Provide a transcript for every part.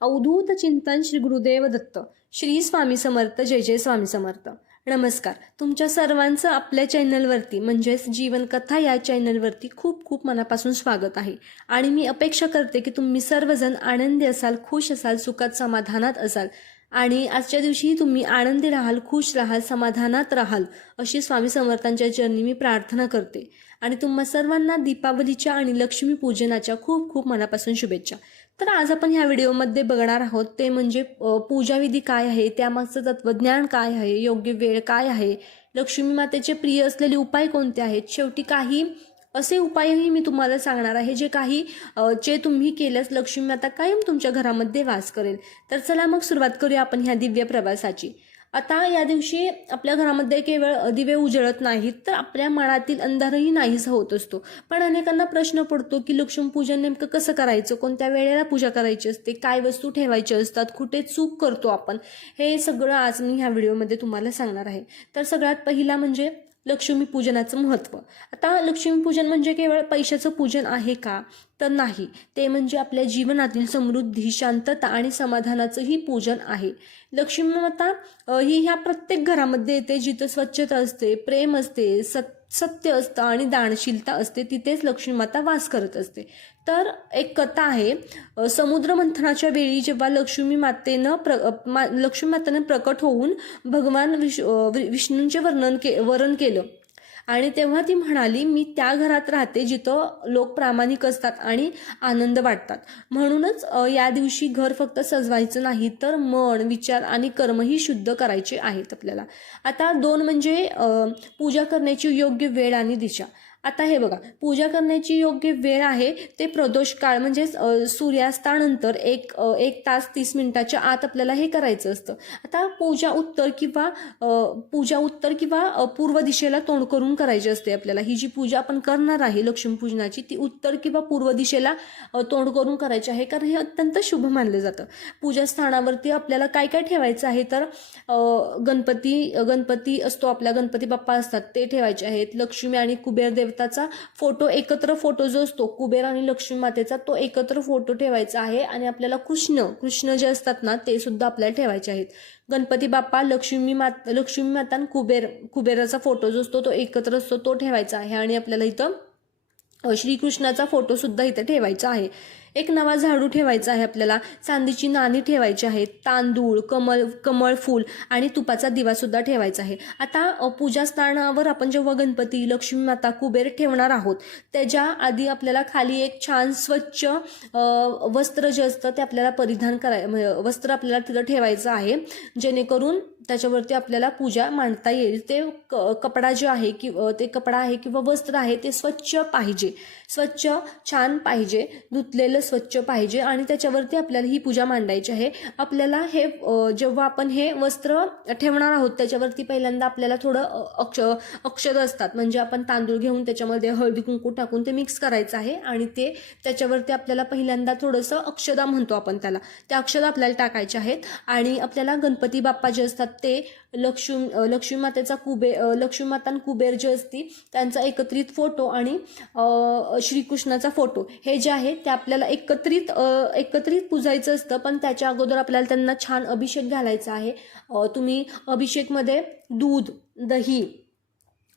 अवधूत चिंतन श्री गुरुदेव दत्त. श्री स्वामी समर्थ जय जय स्वामी समर्थ. नमस्कार. तुमच्या सर्वांचं आपल्या चॅनलवरती म्हणजेच जीवनकथा या चॅनलवरती खूप खूप मनापासून स्वागत आहे. आणि मी अपेक्षा करते की तुम्ही सर्वजण आनंदी असाल खुश असाल सुखात समाधानात असाल. आणि आजच्या दिवशी तुम्ही आनंदी राहाल खुश राहाल समाधानात राहाल अशी स्वामी समर्थांच्या चरणी मी प्रार्थना करते. आणि तुम्हा सर्वांना दीपावलीच्या आणि लक्ष्मीपूजनाच्या खूप खूप मनापासून शुभेच्छा. तर आज आपण ह्या व्हिडिओमध्ये बघणार आहोत ते म्हणजे पूजाविधी काय आहे त्यामागचं तत्वज्ञान काय आहे योग्य वेळ काय आहे लक्ष्मी मातेचे प्रिय असलेले उपाय कोणते आहेत शेवटी काही असे उपायही मी तुम्हाला सांगणार आहे जे काही जे तुम्ही केल्यास लक्ष्मी माता कायम तुमच्या घरामध्ये वास करेल. तर चला मग सुरुवात करूया आपण ह्या दिव्य प्रवासाची. आता या दिवशी आपल्या घरामध्ये केवळ दिवे उजळत नाहीत तर आपल्या मनातील अंधारही नाहीसा होत असतो. पण अनेकांना प्रश्न पडतो की लक्ष्मीपूजन नेमकं कसं करायचं? कोणत्या वेळेला पूजा करायची असते? काय वस्तू ठेवायची असतात? कुठे चूक करतो आपण? हे सगळं आज मी ह्या व्हिडिओमध्ये तुम्हाला सांगणार आहे. तर सगळ्यात पहिला म्हणजे लक्ष्मीपूजनाचं महत्त्व. आता लक्ष्मीपूजन म्हणजे केवळ पैशाचं पूजन आहे का? तर नाही. ते म्हणजे आपल्या जीवनातील समृद्धी शांतता आणि समाधानाचंही पूजन आहे. लक्ष्मी माता ही ह्या प्रत्येक घरामध्ये येते जिथं स्वच्छता असते प्रेम असते सत सत्य असतं आणि दानशीलता असते तिथेच लक्ष्मी माता वास करत असते. तर एक कथा आहे समुद्र मंथनाच्या वेळी जेव्हा लक्ष्मी मातेनं प्र मा लक्ष्मी मातेनं प्रकट होऊन भगवान विष वि- विष्णूंचे वर्णन के वरण केलं. आणि तेव्हा ती म्हणाली मी त्या घरात राहते जिथं लोक प्रामाणिक असतात आणि आनंद वाटतात. म्हणूनच या दिवशी घर फक्त सजवायचं नाही तर मन विचार आणि कर्मही शुद्ध करायचे आहेत आपल्याला. आता दोन म्हणजे पूजा करण्याची योग्य वेळ आणि दिशा. आता हे बघा पूजा करण्याची योग्य वेळ आहे ते प्रदोष काळ म्हणजेच सूर्यास्तानंतर एक एक तास तीस मिनिटाच्या आत आपल्याला हे करायचं असतं. आता पूजा उत्तर किंवा पूजा उत्तर किंवा पूर्व दिशेला तोंड करून करायची असते आपल्याला. ही जी पूजा आपण करणार आहे लक्ष्मीपूजनाची ती उत्तर किंवा पूर्व दिशेला तोंड करून करायची आहे कारण हे अत्यंत शुभ मानलं जातं. पूजास्थानावरती आपल्याला काय काय ठेवायचं आहे तर गणपती गणपती असतो आपला गणपती बाप्पा असतात ते ठेवायचे आहेत. लक्ष्मी आणि कुबेर देवताचा फोटो एकत्र फोटो जो असतो कुबेर आणि लक्ष्मी मातेचा तो एकत्र फोटो ठेवायचा आहे आणि आपल्याला कृष्ण कृष्ण जे असतात ना ते सुद्धा आपल्याला ठेवायचे आहेत. गणपती बाप्पा लक्ष्मी मात लक्ष्मी माता आणि कुबेर कुबेराचा फोटो जो असतो तो एकत्र असतो तो ठेवायचा आहे आणि आपल्याला इथं श्रीकृष्णाचा फोटो सुद्धा इथे ठेवायचा आहे. एक नवा झाडू ठेवायचा आहे आपल्याला. चांदीची नाणी ठेवायची आहे तांदूळ कमळ कमळ फूल आणि तुपाचा दिवासुद्धा ठेवायचा आहे. आता पूजास्थानावर आपण जेव्हा गणपती लक्ष्मी माता कुबेर ठेवणार आहोत त्याच्या आधी आपल्याला खाली एक छान स्वच्छ वस्त्र जे असतं ते आपल्याला परिधान कराय म्हणजे वस्त्र आपल्याला तिथं ठेवायचं आहे. जेणेकरून त्याच्यावरती आपल्याला पूजा मांडता येईल. ते क कपडा जो आहे कि ते कपडा आहे किंवा वस्त्र आहे ते स्वच्छ पाहिजे. स्वच्छ छान पाहिजे. धुतलेलं स्वच्छ पाहिजे आणि त्याच्यावरती आपल्याला ही पूजा मांडायची आहे. आपल्याला हे जेव्हा आपण हे वस्त्र ठेवणार आहोत त्याच्यावरती पहिल्यांदा आपल्याला थोडं अक्ष अक्षर असतात. म्हणजे आपण तांदूळ घेऊन त्याच्यामध्ये हळदी कुंकू टाकून ते मिक्स करायचं आहे आणि ते त्याच्यावरती आपल्याला पहिल्यांदा थोडंसं अक्षदा म्हणतो आपण त्याला. त्या अक्षदा आपल्याला टाकायच्या आहेत आणि आपल्याला गणपती बाप्पा जे असतात ते लक्ष्मी लक्ष्मीमातेचा कुबेर कुबे लक्ष्मी कुबेर जे असती त्यांचा एकत्रित फोटो आणि श्रीकृष्णाचा फोटो. हे जे आहे ते आपल्याला एकत्रित एकत्रित पुजायचं असतं पण त्याच्या अगोदर आपल्याला त्यांना छान अभिषेक घालायचा आहे. तुम्ही अभिषेकमध्ये दूध दही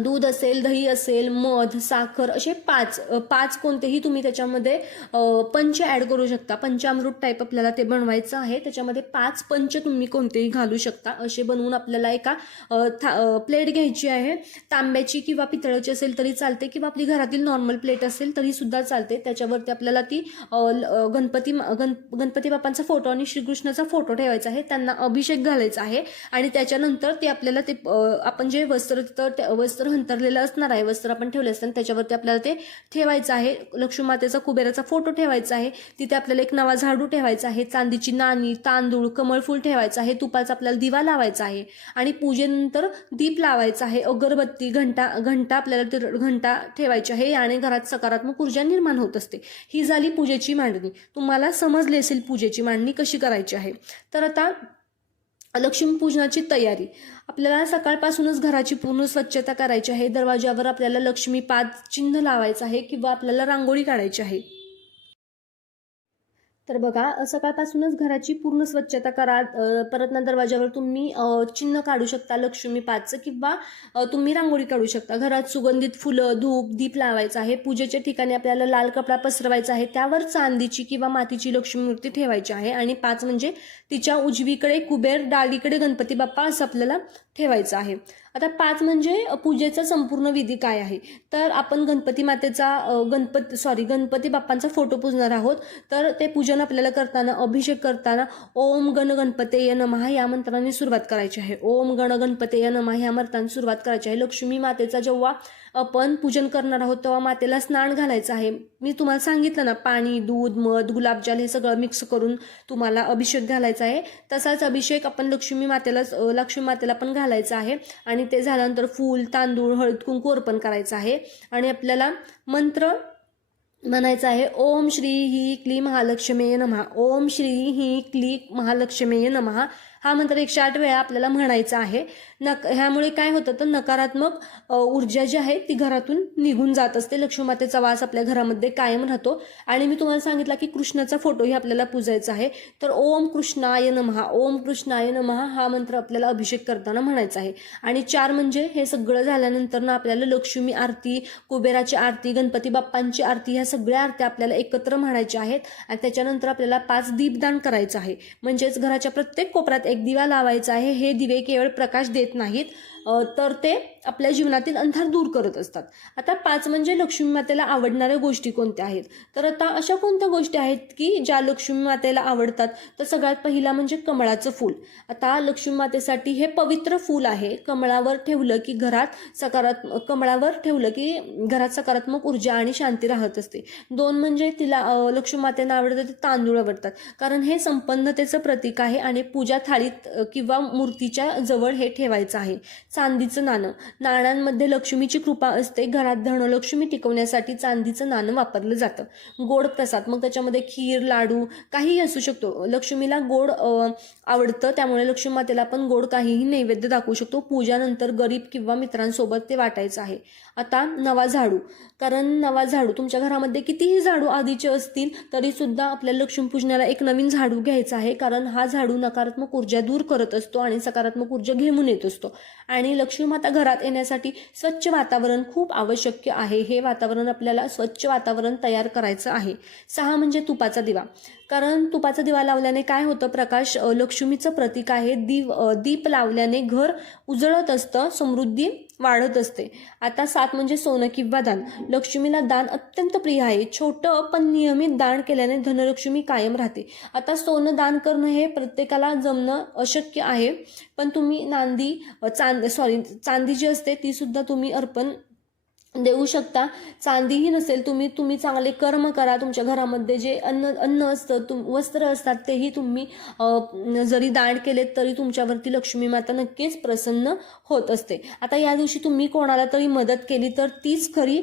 दूध असेल दही असेल मध साखर असे पाच पाच कोणतेही तुम्ही त्याच्यामध्ये पंच ॲड करू शकता. पंचामृत टाईप आपल्याला ते बनवायचं आहे. त्याच्यामध्ये पाच पंच तुम्ही कोणतेही घालू शकता. असे बनवून आपल्याला एका था- प्लेट घ्यायची आहे. तांब्याची किंवा पितळाची असेल तरी चालते किंवा आपली घरातील नॉर्मल प्लेट असेल तरी सुद्धा चालते. त्याच्यावरती आपल्याला ती ल- गणपती गण गणपती बाप्पांचा फोटो आणि श्रीकृष्णाचा फोटो ठेवायचा आहे. त्यांना अभिषेक घालायचा आहे. आणि त्याच्यानंतर ते आपल्याला ते आपण जे वस्त्र तिथं वस्त्र वस्त्र हंतरलेलं असणार आहे. वस्त्र आपण ठेवले असतं त्याच्यावरती आपल्याला ते ठेवायचं आहे. लक्ष्मी मातेचा कुबेराचा फोटो ठेवायचा आहे. तिथे आपल्याला एक नवा झाडू ठेवायचा आहे. चांदीची नाणी तांदूळ कमळफूल ठेवायचं आहे. तुपाचा आपल्याला दिवा लावायचा आहे. आणि पूजेनंतर दीप लावायचा आहे. अगरबत्ती घंटा घंटा आपल्याला घंटा ठेवायची आहे. याने घरात सकारात्मक ऊर्जा निर्माण होत असते. ही झाली पूजेची मांडणी. तुम्हाला समजली असेल पूजेची मांडणी कशी करायची आहे. तर आता लक्ष्मीपूजनाची तयारी. आपल्याला सकाळपासूनच घराची पूर्ण स्वच्छता करायची आहे. दरवाज्यावर आपल्याला लक्ष्मीपाद चिन्ह लावायचं आहे किंवा आपल्याला रांगोळी काढायची आहे. तर बघा सकाळपासूनच घराची पूर्ण स्वच्छता करा परत ना दरवाजावर तुम्ही चिन्ह काढू शकता लक्ष्मी पाचचं किंवा तुम्ही रांगोळी काढू शकता. घरात सुगंधित फुलं धूप दीप लावायचं आहे. पूजेच्या ठिकाणी आपल्याला लाल कपडा पसरवायचा आहे. त्यावर चांदीची किंवा मातीची लक्ष्मी मूर्ती ठेवायची आहे. आणि पाच म्हणजे तिच्या उजवीकडे कुबेर डावीकडे गणपती बाप्पा असं आपल्याला ठेवायचं आहे. आता पाच म्हणजे पूजेचा संपूर्ण विधी काय आहे? तर आपण गणपती मातेचा गणपती सॉरी गणपती बाप्पांचा फोटो पुजणार आहोत. तर ते पूजन आपल्याला करताना अभिषेक करताना ओम गण गणपतेय नमः या मंत्राने सुरुवात करायची आहे. ओम गण गणपतेय नमः या मंत्राने सुरुवात करायची आहे. लक्ष्मी मातेचा जेव्हा आपण पूजन करणार आहोत तेव्हा मातेला स्नान घालायचं आहे. मी तुम्हाला सांगितलं ना पाणी दूध मध गुलाबजाल हे सगळं मिक्स करून तुम्हाला अभिषेक घालायचा आहे. तसाच अभिषेक आपण लक्ष्मी मातेला लक्ष्मी मातेला पण घालायचा आहे. आणि ते झाल्यानंतर फूल तांदूळ हळद कुंकू अर्पण करायचं आहे. आणि आपल्याला मंत्र म्हणायचं आहे ओम श्री ही क्ली महालक्ष्मीय नमः. ओम श्री ही क्ली महालक्ष्मीय नमः. हा मंत्र एकशे आठ वेळा आपल्याला म्हणायचा आहे. नक ह्यामुळे काय होतं तर नकारात्मक ऊर्जा जी आहे ती घरातून निघून जात असते. लक्ष्मीमातेचा वास आपल्या घरामध्ये कायम राहतो. आणि मी तुम्हाला सांगितला की कृष्णाचा फोटोही आपल्याला पूजायचा आहे. तर ओम कृष्णाय नमहा ओम कृष्णाय नमहा हा मंत्र आपल्याला अभिषेक करताना म्हणायचा आहे. आणि चार म्हणजे हे सगळं झाल्यानंतर ना आपल्याला लक्ष्मी आरती कुबेराची आरती गणपती बाप्पांची आरती ह्या सगळ्या आरत्या आपल्याला एकत्र म्हणायच्या आहेत. आणि त्याच्यानंतर आपल्याला पाच दीपदान करायचं आहे. म्हणजेच घराच्या प्रत्येक कोपऱ्यात एक दिवा लावायचा आहे. हे दिवे केवळ प्रकाश देत नाहीत तर ते आपल्या जीवनातील अंधार दूर करत असतात. आता पाच म्हणजे लक्ष्मी मातेला आवडणाऱ्या गोष्टी कोणत्या आहेत? तर आता अशा कोणत्या गोष्टी आहेत की ज्या लक्ष्मी मातेला आवडतात? तर सगळ्यात पहिला म्हणजे कमळाचं फूल. आता लक्ष्मी मातेसाठी हे पवित्र फूल आहे. कमळावर ठेवलं की घरात सकारात्मक कमळावर ठेवलं की घरात सकारात्मक ऊर्जा आणि शांती राहत असते. दोन म्हणजे तिला लक्ष्मी मातेला आवडतं ते तांदूळ आवडतात. कारण हे संपन्नतेचं प्रतीक आहे आणि पूजा थाळी अ, किंवा मूर्तीच्या जवळ हे ठेवायचं आहे. चांदीचं नाणं. नाण्यांमध्ये लक्ष्मीची कृपा असते. घरात धनलक्ष्मी टिकवण्यासाठी चांदीचं नाणं वापरलं जातं. गोड प्रसाद. मग त्याच्यामध्ये खीर लाडू काहीही असू शकतो. लक्ष्मीला गोड आवडतं. त्यामुळे लक्ष्मी मातेला आपण गोड काहीही नैवेद्य दाखवू शकतो. पूजानंतर गरीब किंवा मित्रांसोबत ते वाटायचं आहे. आता नवा झाडू. कारण नवा झाडू तुमच्या घरामध्ये कितीही झाडू आधीचे असतील तरी सुद्धा आपल्या लक्ष्मीपूजनाला एक नवीन झाडू घ्यायचा आहे. कारण हा झाडू नकारात्मक ऊर्जा दूर करत असतो आणि सकारात्मक ऊर्जा घेऊन येत असतो. आणि लक्ष्मी माता घरात येण्यासाठी स्वच्छ वातावरण खूप आवश्यक आहे. हे वातावरण आपल्याला स्वच्छ वातावरण तयार करायचं आहे. सहा म्हणजे तुपाचा दिवा. कारण तुपाचा दिवा लावल्याने काय होतं प्रकाश लक्ष्मीचं प्रतीक आहे. दीप दीप लावल्याने घर उजळत असतं समृद्धी वाढत असते. आता सात म्हणजे सोनं किंवा दान. लक्ष्मीला दान अत्यंत प्रिय आहे. छोटं पण नियमित दान केल्याने धनलक्ष्मी कायम राहते. आता सोनं दान करणं हे प्रत्येकाला जमणं अशक्य आहे. पण तुम्ही नांदी चांद सॉरी चांदी जी असते ती सुद्धा तुम्ही अर्पण देऊ शकता. चांदीही नसेल तुम्ही तुम्ही चांगले कर्म करा. तुमच्या घरामध्ये जे अन्न अन्न असतं तुम वस्त्र असतात तेही तुम्ही जरी दान केलेत तरी तुमच्यावरती लक्ष्मी माता नक्कीच प्रसन्न होत असते. आता या दिवशी तुम्ही कोणाला तरी मदत केली तर तीच खरी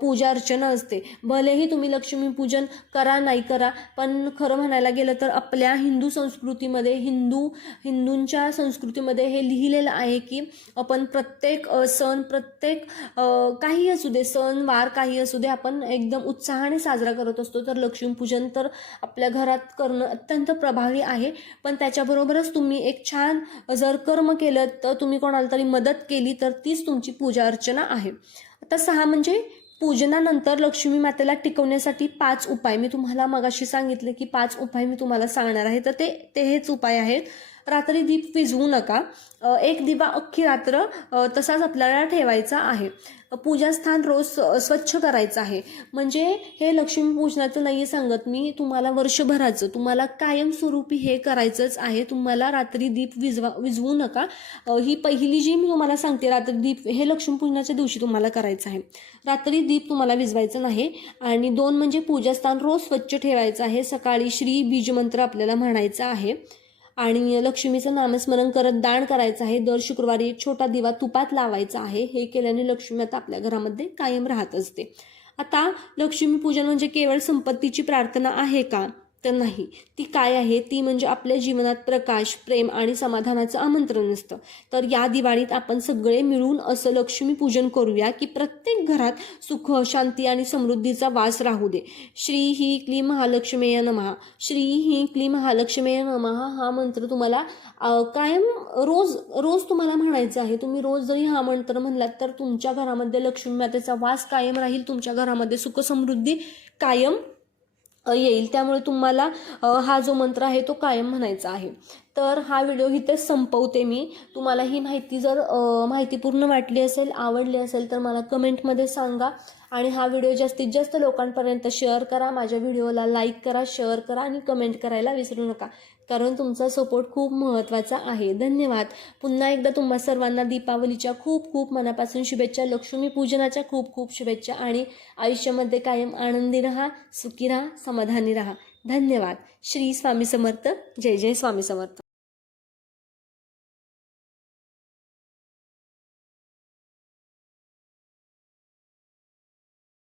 पूजा अर्चना असते. भलेही तुम्ही लक्ष्मीपूजन करा नाही करा पण खरं म्हणायला गेलं तर आपल्या हिंदू संस्कृतीमध्ये हिंदू हिंदूंच्या संस्कृतीमध्ये हे लिहिलेलं आहे की आपण प्रत्येक सण प्रत्येक काही असू दे सण वार काही असू दे आपण एकदम उत्साहाने साजरा करत असतो. तर लक्ष्मीपूजन तर आपल्या घरात करणं अत्यंत प्रभावी आहे. पण त्याच्याबरोबरच तुम्ही एक छान जर कर्म केलं तर तुम्ही कोणाला तरी मदत केली तर तीच तुमची पूजा अर्चना आहे. आता सहा म्हणजे पूजनानंतर लक्ष्मी मातेला टिकवण्यासाठी पाच उपाय. मी तुम्हाला मगाशी सांगितले की पाच उपाय मी तुम्हाला सांगणार आहे. तर ते ते हेच उपाय आहेत. रात्री दीप विझवू नका. एक दिवा अख्खी रात्र तसाच आपल्याला ठेवायचा आहे. पूजास्थान रोज स्वच्छ करायचं आहे. म्हणजे हे लक्ष्मी पूजनाचं नाही सांगत मी. तुम्हाला वर्षभराचं तुम्हाला कायमस्वरूपी हे करायचंच आहे. तुम्हाला रात्री दीप विझवा विझवू नका. ही पहिली जी मी तुम्हाला सांगते रात्री दीप हे लक्ष्मीपूजनाच्या दिवशी तुम्हाला करायचं आहे. रात्री दीप तुम्हाला विझवायचं नाही. आणि दोन म्हणजे पूजास्थान रोज स्वच्छ ठेवायचं आहे. सकाळी श्री बीजमंत्र आपल्याला म्हणायचं आहे. आणि लक्ष्मीचं नामस्मरण करत दान करायचं आहे. दर शुक्रवारी एक छोटा दिवा तुपात लावायचा आहे. हे केल्याने लक्ष्मी आता आपल्या घरामध्ये कायम राहत असते. आता लक्ष्मीपूजन म्हणजे केवळ संपत्तीची प्रार्थना आहे का? तर नाही. ती काय आहे? ती म्हणजे आपल्या जीवनात प्रकाश प्रेम आणि समाधानाचं आमंत्रण असतं. तर या दिवाळीत आपण सगळे मिळून असं लक्ष्मीपूजन करूया की प्रत्येक घरात सुख शांती आणि समृद्धीचा वास राहू दे. श्री ही क्ली महालक्ष्मीय नमहा श्री ही क्ली महालक्ष्मीय नमहा हा मंत्र तुम्हाला कायम रोज रोज तुम्हाला म्हणायचं आहे. तुम्ही रोज जरी हा मंत्र म्हणलात तर तुमच्या घरामध्ये लक्ष्मी मातेचा वास कायम राहील. तुमच्या घरामध्ये सुख समृद्धी कायम येईल. त्यामुळे तुम्हाला हा जो मंत्र आहे तो कायम म्हणायचा आहे. तर हा व्हिडिओ इथेच संपवते मी. तुम्हाला ही माहिती जर माहितीपूर्ण वाटली असेल आवडली असेल तर मला कमेंटमध्ये सांगा. आणि हा व्हिडिओ जास्तीत जास्त लोकांपर्यंत शेअर करा. माझ्या व्हिडिओला लाईक करा शेअर करा आणि कमेंट करायला विसरू नका. कारण तुमचा सपोर्ट खूप महत्त्वाचा आहे. धन्यवाद. पुन्हा एकदा तुम्हा सर्वांना दीपावलीच्या खूप खूप मनापासून शुभेच्छा लक्ष्मीपूजनाच्या खूप खूप शुभेच्छा आणि आयुष्यामध्ये कायम आनंदी राहा सुखी राहा समाधानी राहा. धन्यवाद. श्री स्वामी समर्थ. जय जय स्वामी समर्थ.